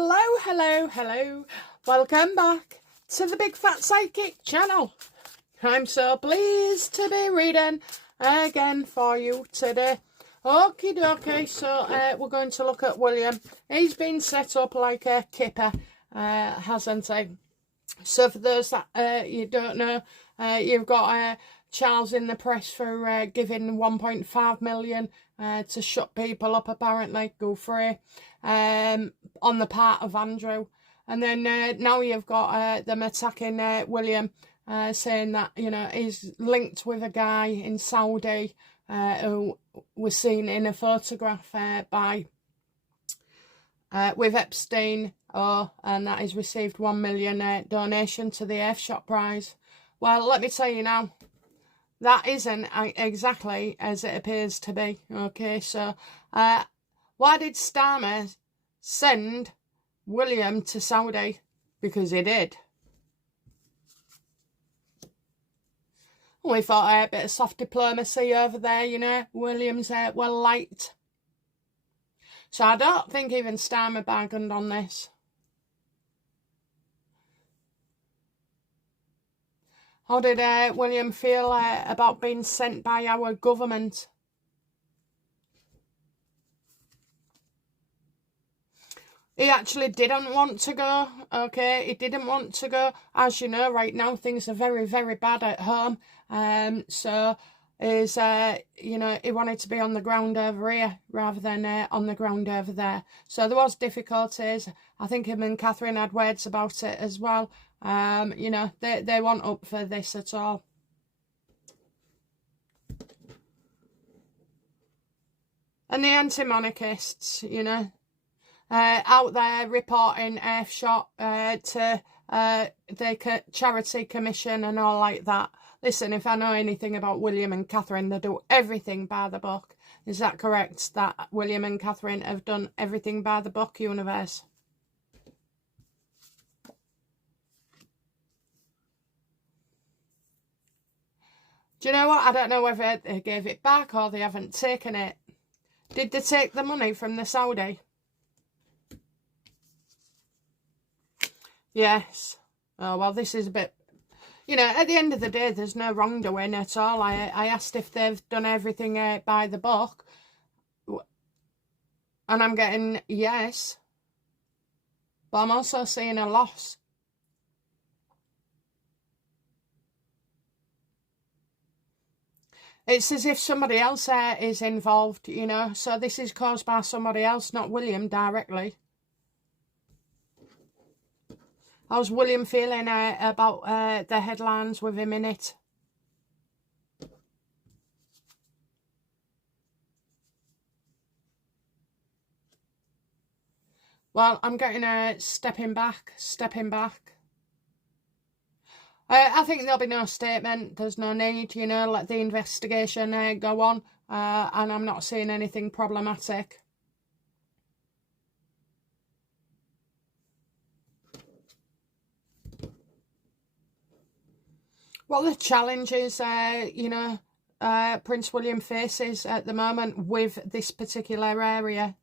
Hello, hello, hello. Welcome back to the Big Fat Psychic channel. I'm so pleased to be reading again for you today. Okie dokie, so we're going to look at William. He's been set up like a kipper, hasn't he? So for those that you don't know, you've got Charles in the press for giving 1.5 million to shut people up, apparently, go free, on the part of Andrew. And then now you've got them attacking William, saying that, you know, he's linked with a guy in Saudi who was seen in a photograph with Epstein, and that he's received 1 million donation to the F-Shot prize. Well, let me tell you now, that isn't exactly as it appears to be. Okay, so why did Starmer send William to Saudi? Because he did. We thought a bit of soft diplomacy over there, you know. William's well liked. So I don't think even Starmer bargained on this. How did William feel about being sent by our government? He actually didn't want to go, okay? He didn't want to go. As you know, right now, things are very, very bad at home. So, you know, he wanted to be on the ground over here rather than on the ground over there. So there was difficulties. I think him and Catherine had words about it as well. You know, they weren't up for this at all. And the anti-monarchists, you know, out there reporting F-Shot to the charity commission and all like that. Listen, if I know anything about William and Catherine, they do everything by the book. Is that correct, that William and Catherine have done everything by the book, universe? Do you know what? I don't know whether they gave it back or they haven't taken it. Did they take the money from the Saudi? Yes. Oh, well, this is a bit... You know, at the end of the day, there's no wrongdoing at all. I asked if they've done everything by the book. And I'm getting yes. But I'm also seeing a loss. It's as if somebody else is involved, you know. So this is caused by somebody else, not William directly. How's William feeling about the headlines with him in it? Well, I'm getting stepping back. I think there'll be no statement. There's no need, you know, let the investigation go on. And I'm not seeing anything problematic. What the challenge is, you know, Prince William faces at the moment with this particular area.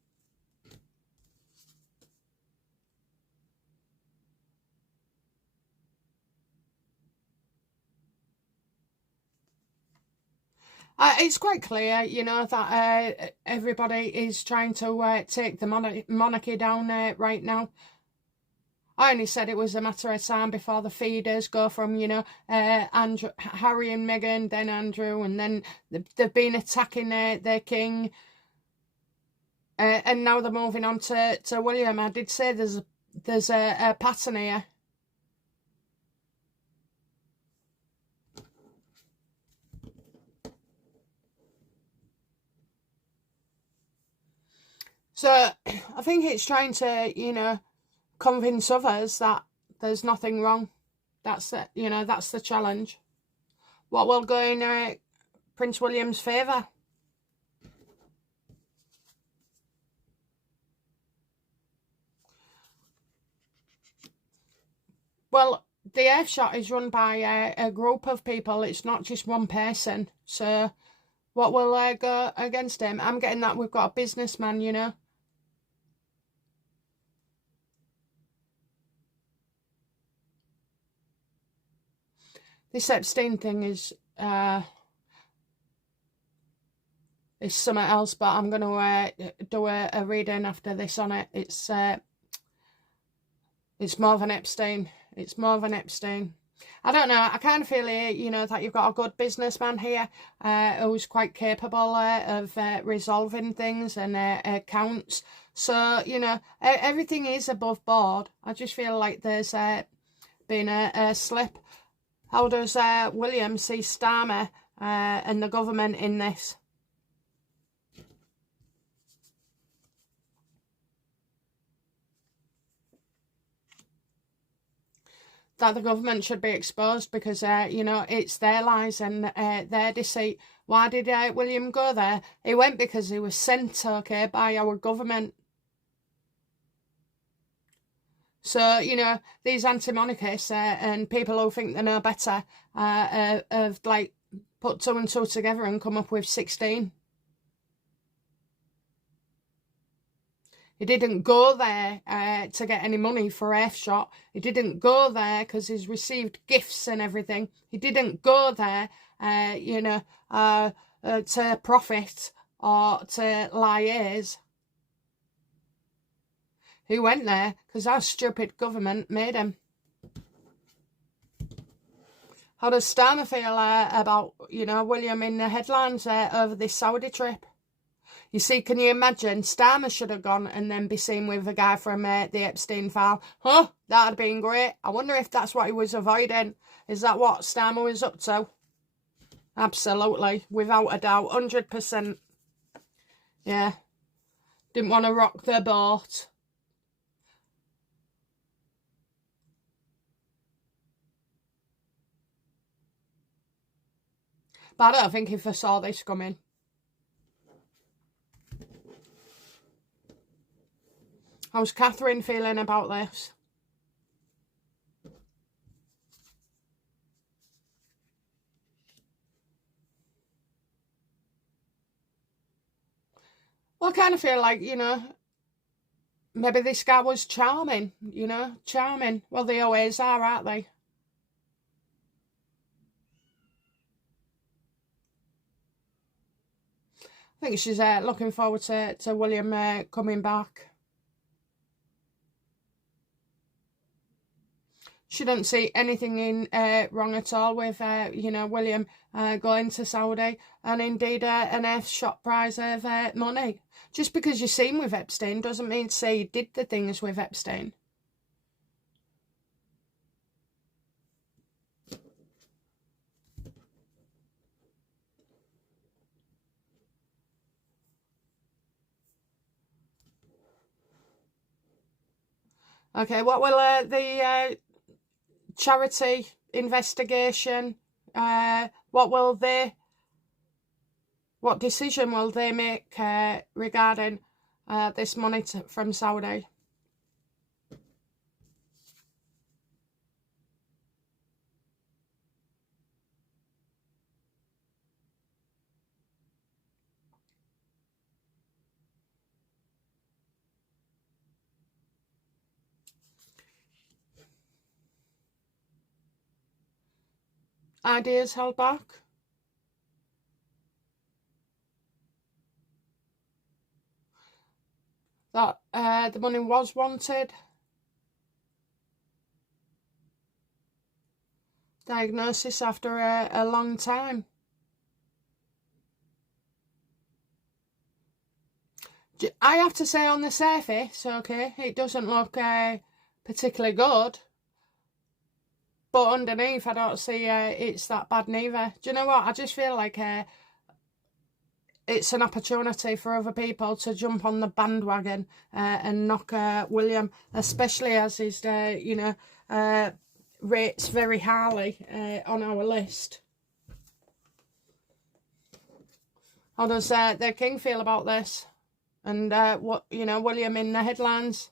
It's quite clear, you know, that everybody is trying to take the monarchy down right now. I only said it was a matter of time before the feeders go from, you know, Andrew, Harry and Meghan, then Andrew, and then they've been attacking their king. And now they're moving on to William. I did say there's a pattern here. So I think it's trying to, you know, convince others that there's nothing wrong. That's it, you know, that's the challenge. What will go in Prince William's favour? Well, the F-Shot is run by a group of people. It's not just one person. So what will go against him? I'm getting that we've got a businessman, you know. This Epstein thing is something else, but I'm going to do a reading after this on it. It's more than Epstein. It's more than Epstein. I don't know. I kind of feel here, you know, that you've got a good businessman here who's quite capable of resolving things and accounts. So, you know, everything is above board. I just feel like there's been a slip. How does William see Starmer and the government in this? That the government should be exposed because, you know, it's their lies and their deceit. Why did William go there? He went because he was sent, okay, by our government. So, you know, these anti-monarchists and people who think they know better have, like, put 2 and 2 together and come up with 16. He didn't go there to get any money for F-shot. He didn't go there because he's received gifts and everything. He didn't go there, you know, to profit or to liaise. He went there because our stupid government made him. How does Starmer feel about, you know, William in the headlines over this Saudi trip? You see, can you imagine? Starmer should have gone and then be seen with a guy from the Epstein file. Huh, that'd have been great. I wonder if that's what he was avoiding. Is that what Starmer was up to? Absolutely, without a doubt, 100%. Yeah, didn't want to rock the boat. But I don't think he foresaw this coming. How's Catherine feeling about this? Well, I kind of feel like, you know, maybe this guy was charming, you know, charming. Well, they always are, aren't they? I think she's looking forward to William coming back. She doesn't see anything in wrong at all with, you know, William going to Saudi and indeed an F-shot prize of money. Just because you're seen with Epstein doesn't mean to say you did the things with Epstein. Okay, what will the charity investigation, what decision will they make regarding this money from Saudi? Ideas held back? That the money was wanted? Diagnosis after a long time? I have to say on the surface, okay, it doesn't look particularly good. But underneath, I don't see it's that bad neither. Do you know what? I just feel like it's an opportunity for other people to jump on the bandwagon and knock William, especially as he's, you know, rates very highly on our list. How does the King feel about this? And what, you know, William in the headlines?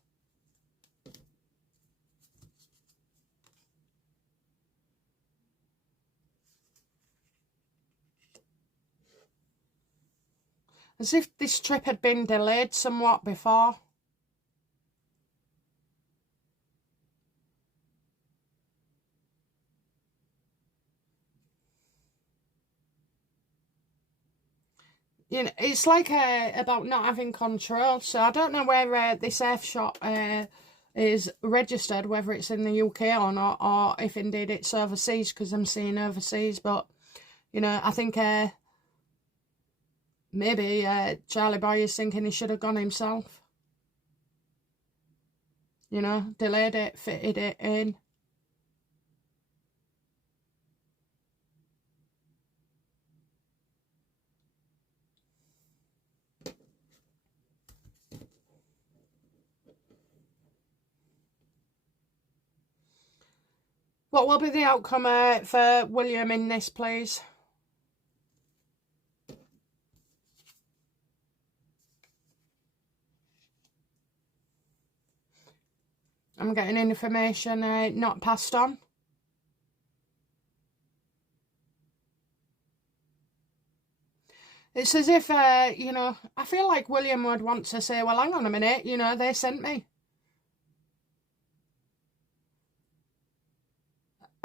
As if this trip had been delayed somewhat before. you know, it's like about not having control. So I don't know where this F shot is registered, whether it's in the UK or not, or if indeed it's overseas, because I'm seeing overseas. But, you know, I think maybe Charlie Boy is thinking he should have gone himself. You know, delayed it, fitted it in. What will be the outcome for William in this, please? I'm getting information not passed on. It's as if, you know, I feel like William would want to say, well, hang on a minute, you know, they sent me.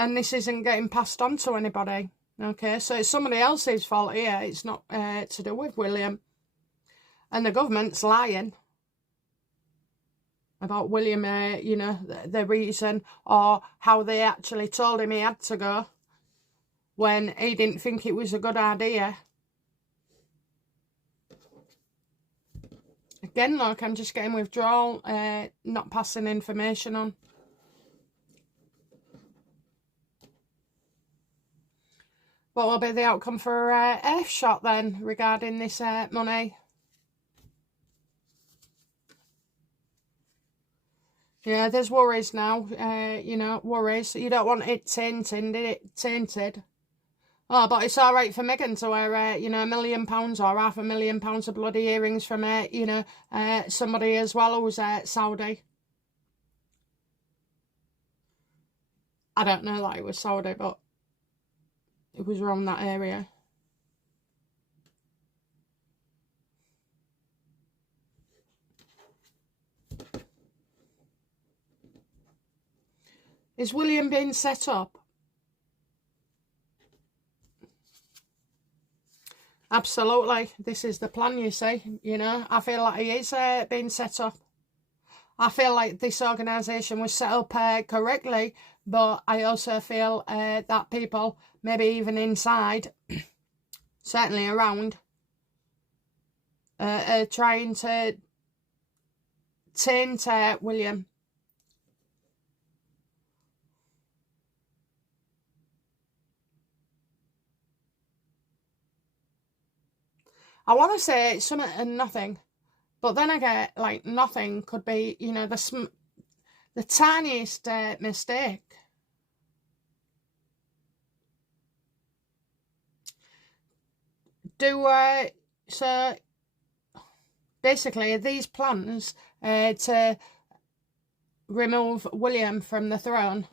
And this isn't getting passed on to anybody. Okay, so it's somebody else's fault here. It's not to do with William. And the government's lying about William, you know, the reason or how they actually told him he had to go when he didn't think it was a good idea. Again, look, I'm just getting withdrawal, not passing information on. What will be the outcome for F shot then regarding this money? Yeah, there's worries now, you know, worries. You don't want it tainted. Oh, but it's all right for Meghan to wear, you know, £1 million or £500,000 of bloody earrings from, you know, somebody as well who's Saudi. I don't know that it was Saudi, but it was around that area. Is William being set up? Absolutely. This is the plan, you see. You know, I feel like he is being set up. I feel like this organisation was set up correctly, but I also feel that people, maybe even inside, certainly around, are trying to taint William. I want to say it's something and nothing, but then I get like nothing could be, you know, the tiniest mistake. So basically these plans to remove William from the throne.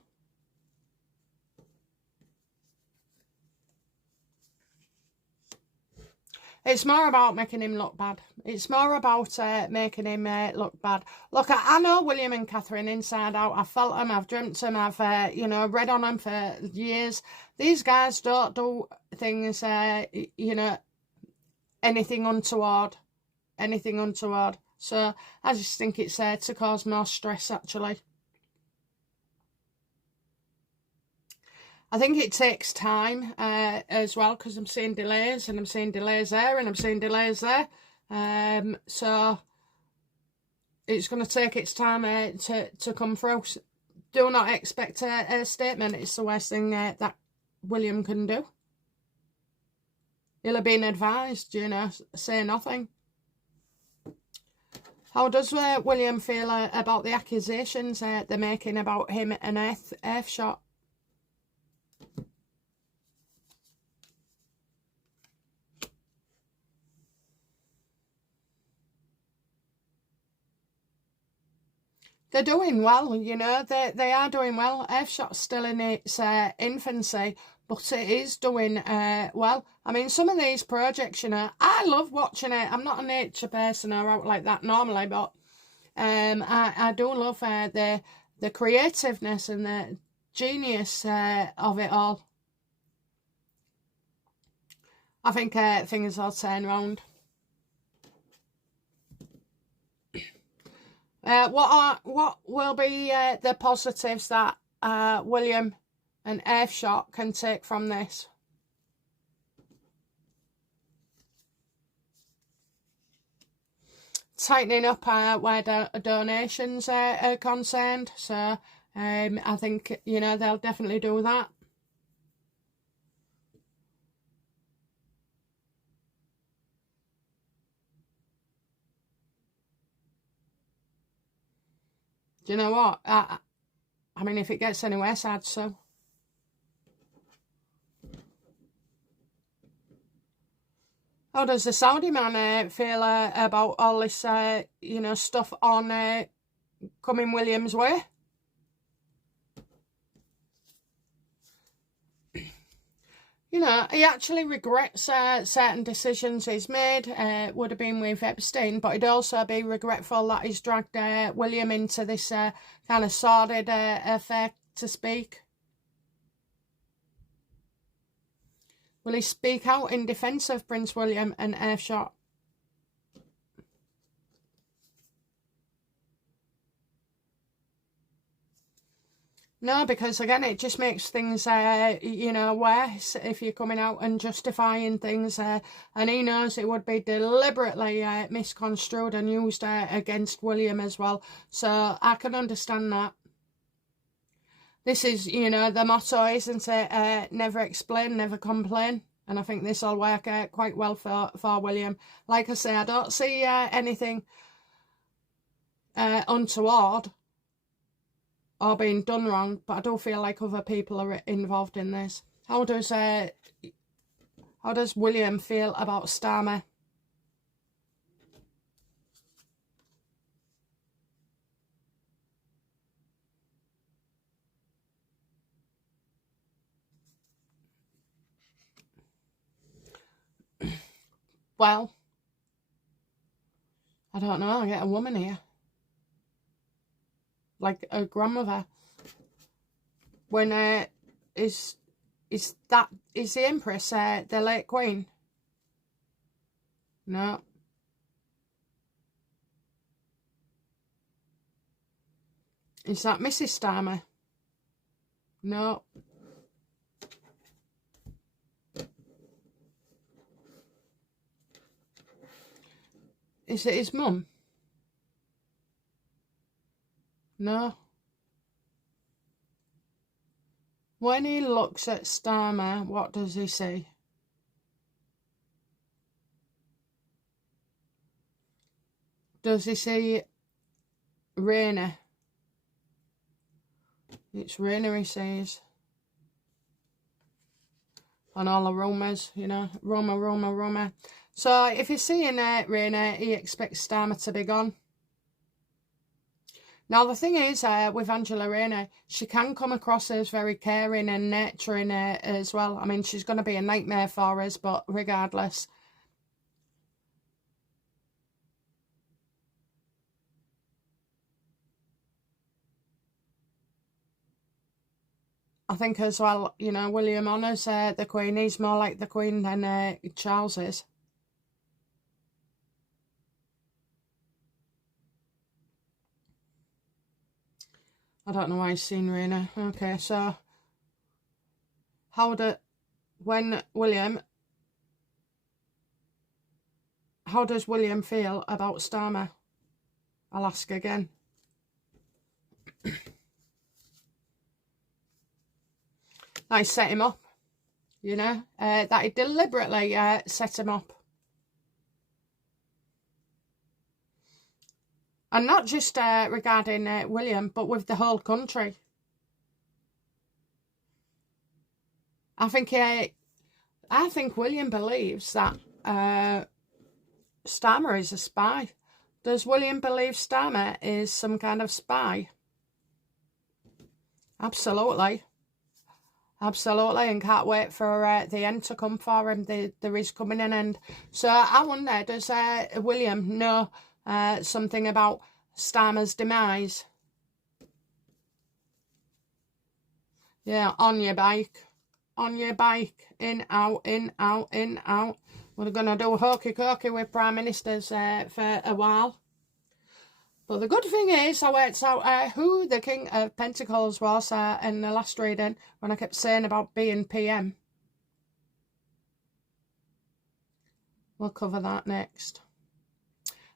It's more about making him look bad. It's more about making him look bad. Look, I know William and Catherine inside out. I've felt them, I've dreamt them, I've, you know, read on them for years. These guys don't do things, you know, anything untoward. Anything untoward. So I just think it's to cause more stress, actually. I think it takes time as well, because I'm seeing delays and I'm seeing delays there and I'm seeing delays there. So it's going to take its time to come through. Do not expect a statement. It's the worst thing that William can do. He'll have been advised, you know, say nothing. How does William feel about the accusations they're making about him and F shot? They're doing well, you know, they are doing well. F-Shot's still in its infancy, but it is doing well. I mean, some of these projects, you know, I love watching it. I'm not a nature person or out like that normally, but I do love the creativeness and the genius of it all. I think things will turn around. What will be the positives that William and Earthshot can take from this? Tightening up where donations are concerned. So I think, you know, they'll definitely do that. Do you know what? I mean, if it gets anywhere, sad so. How does the Saudi man feel about all this, you know, stuff on coming William's way? You know, he actually regrets certain decisions he's made. Would have been with Epstein, but he'd also be regretful that he's dragged William into this kind of sordid affair, to speak. Will he speak out in defence of Prince William and Earthshot? No, because again, it just makes things, you know, worse if you're coming out and justifying things. And he knows it would be deliberately misconstrued and used against William as well. So I can understand that. This is, you know, the motto, isn't it? Never explain, never complain. And I think this will work quite well for William. Like I say, I don't see anything untoward or being done wrong, but I do feel like other people are involved in this. How does William feel about Starmer? Well, I don't know. I get a woman here, like a grandmother. When is the Empress the late Queen? No. Is that Mrs. Starmer? No. Is it his mum? No. When he looks at Starmer, what does he see? Does he see Raina? It's Raina he sees. And all the rumours, you know, rumour. So if he's seeing Raina, he expects Starmer to be gone. Now, the thing is, with Angela Rayner, she can come across as very caring and nurturing as well. I mean, she's going to be a nightmare for us, but regardless. I think as well, you know, William honours the Queen. He's more like the Queen than Charles is. I don't know why he's seen Raina. Okay, so how does William feel about Starmer? I'll ask again. I set him up, you know, that he deliberately set him up. And not just regarding William, but with the whole country. I think William believes that Starmer is a spy. Does William believe Starmer is some kind of spy? Absolutely. Absolutely, and can't wait for the end to come for him. There is coming an end. So I wonder, does William know something about Starmer's demise? Yeah, on your bike, in, out, in, out, in, out. We're going to do hokey cokey with prime ministers for a while. But the good thing is, I worked out who the King of Pentacles was in the last reading when I kept saying about being PM. We'll cover that next.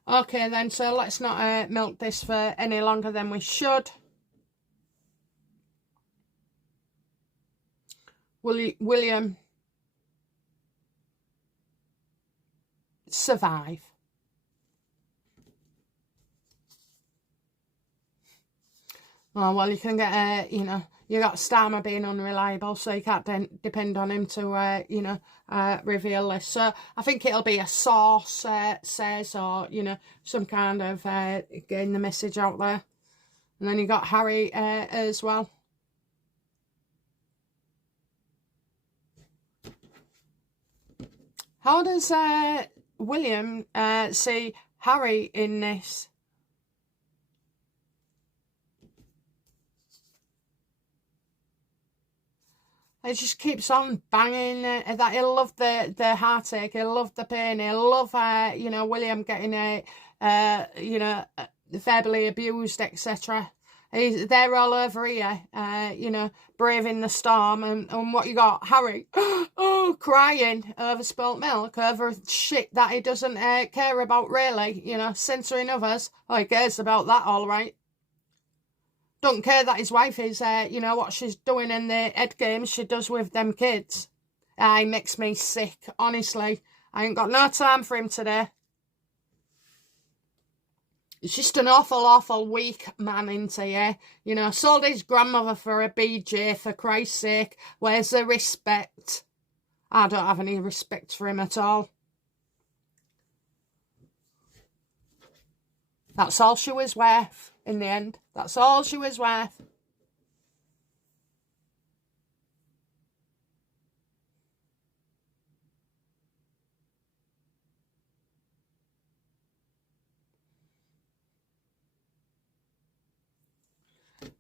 Okay then, so let's not milk this for any longer than we should. William survive. Oh, well, you can get, you know, you got Starmer being unreliable, so you can't depend on him to, you know, reveal this. So I think it'll be a source says, or, you know, some kind of getting the message out there. And then you got Harry as well. How does William see Harry in this? It just keeps on banging that he'll love the heartache, he'll love the pain, he'll love, you know, William getting, you know, verbally abused, etc. They're all over here, you know, braving the storm. And what you got? Harry, oh, crying over spilt milk, over shit that he doesn't care about, really, you know, censoring others. Oh, he cares about that, all right. Don't care that his wife is, you know, what she's doing in the head games she does with them kids. He makes me sick, honestly. I ain't got no time for him today. He's just an awful weak man, isn't he, eh? You know, sold his grandmother for a BJ, for Christ's sake. Where's the respect? I don't have any respect for him at all. That's all she was worth in the end. That's all she was worth.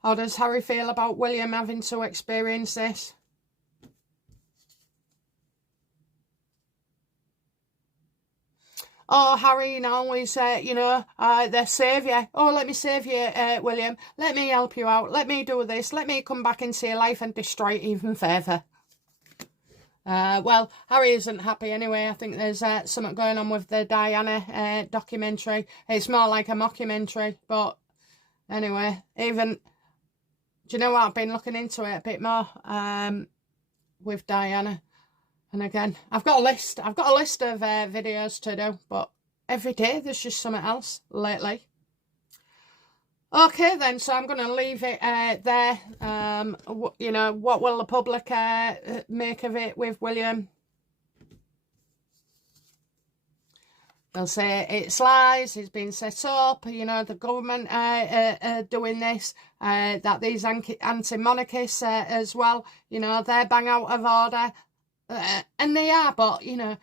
How does Harry feel about William having to experience this? Oh, Harry now is, you know, their saviour. Oh, let me save you, William. Let me help you out. Let me do this. Let me come back into your life and destroy it even further. Well, Harry isn't happy anyway. I think there's something going on with the Diana documentary. It's more like a mockumentary, but anyway, even, do you know what? I've been looking into it a bit more with Diana. And again, I've got a list of videos to do, but every day there's just something else lately. Okay then, so I'm going to leave it there. You know, what will the public make of it with William? They'll say it's lies, it's been set up, you know, the government doing this, that these anti-monarchists as well, you know, they're bang out of order. And they are, but, you know,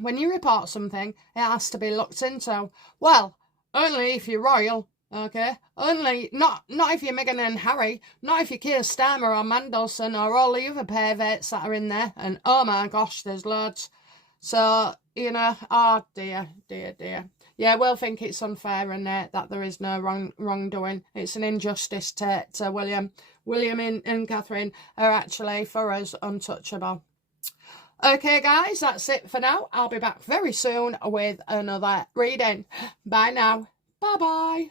when you report something, it has to be looked into. Well, only if you're royal, okay? Only, not if you're Meghan and Harry, not if you're Keir Starmer or Mandelson or all the other perverts that are in there. And, oh my gosh, there's loads. So, you know, oh dear. Yeah, we'll think it's unfair and that there is no wrongdoing. It's an injustice to William. William and Catherine are actually, for us, untouchable. Okay, guys, that's it for now. I'll be back very soon with another reading. Bye now. Bye-bye.